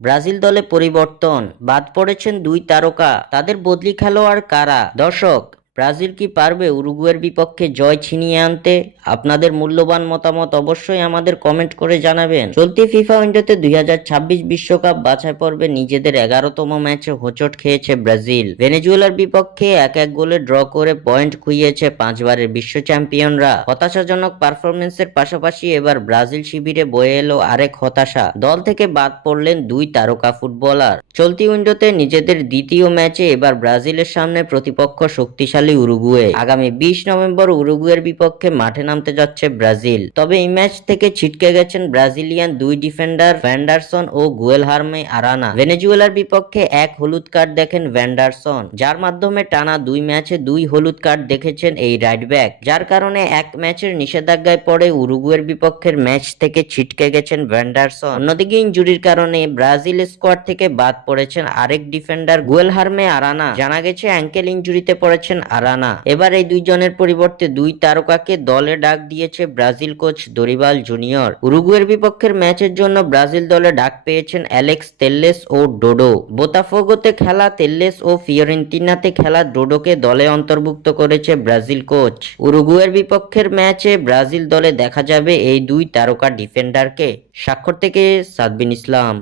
Brazil দলে পরিবর্তন, বাদ পড়েছেন দুই তারকা, তাদের বদলি খেলোয়াড় কারা? দর্শক, ব্রাজিল কি পারবে উরুগুয়ের বিপক্ষে জয় ছিনিয়ে আনতে? আপনাদের মূল্যবান মতামত অবশ্যই আমাদের কমেন্ট করে জানাবেন। চলতি ফিফা উইন্ডোতে 2026 বিশ্বকাপ বাছাই পর্বে নিজেদের 11তম ম্যাচে হোঁচট খেয়েছে ব্রাজিল। ভেনেজুয়েলার বিপক্ষে 1-1 গোলে ড্র করে পয়েন্ট খুইয়েছে 5বারের বিশ্ব চ্যাম্পিয়নরা। হতাশাজনক পারফরমেন্সের পাশাপাশি এবার ব্রাজিল শিবিরে বয়ে এলো আরেক হতাশা, দল থেকে বাদ পড়লেন দুই তারকা ফুটবলার। চলতি উইন্ডোতে নিজেদের দ্বিতীয় ম্যাচে এবার ব্রাজিলের সামনে প্রতিপক্ষ শক্তিশালী উরুগুয়ে। আগামী 20 নভেম্বর উরুগুয়ের বিপক্ষে মাঠে নামতে যাচ্ছে ব্রাজিল। তবে এই ম্যাচ থেকে ছিটকে গেছেন ব্রাজিলিয়ান দুই ডিফেন্ডার ভ্যান্ডারসন ও গুয়েলহার্মে আরানা। ভেনেজুয়েলার বিপক্ষে এক হলুদ কার্ড দেখেন ভ্যান্ডারসন, যার মাধ্যমে টানা 2 ম্যাচে 2 হলুদ কার্ড দেখেছেন এই রাইট ব্যাক, যার কারণে এক ম্যাচের নিষেধাজ্ঞায় পড়ে উরুগুয়ের বিপক্ষের ম্যাচ থেকে ছিটকে গেছেন ভ্যান্ডারসন। অন্যদিকে ইনজুরির কারণে ব্রাজিল স্কোয়াড থেকে বাদ পড়েছেন আরেক ডিফেন্ডার গুয়েলহার্মে আরানা। জানা গেছে অ্যাঙ্কেল ইনজুরিতে পড়েছেন আরানা। এবার এই দুইজনের পরিবর্তে দুই তারকাকে দলে ডাক দিয়েছে ব্রাজিল কোচ দরিবাল জুনিয়র। উরুগুয়ের বিপক্ষের ম্যাচের জন্য ব্রাজিল দলে ডাক পেয়েছেন অ্যালেক্স তেল্লেস ও ডোডো। বোতাফোগোতে খেলা তেল্লেস ও ফিওরেন্তিনাতে খেলা ডোডোকে দলে অন্তর্ভুক্ত করেছে ব্রাজিল কোচ। উরুগুয়ের বিপক্ষের ম্যাচে ব্রাজিল দলে দেখা যাবে এই দুই তারকা ডিফেন্ডারকে। স্বাক্ষর থেকে সাদবিন ইসলাম।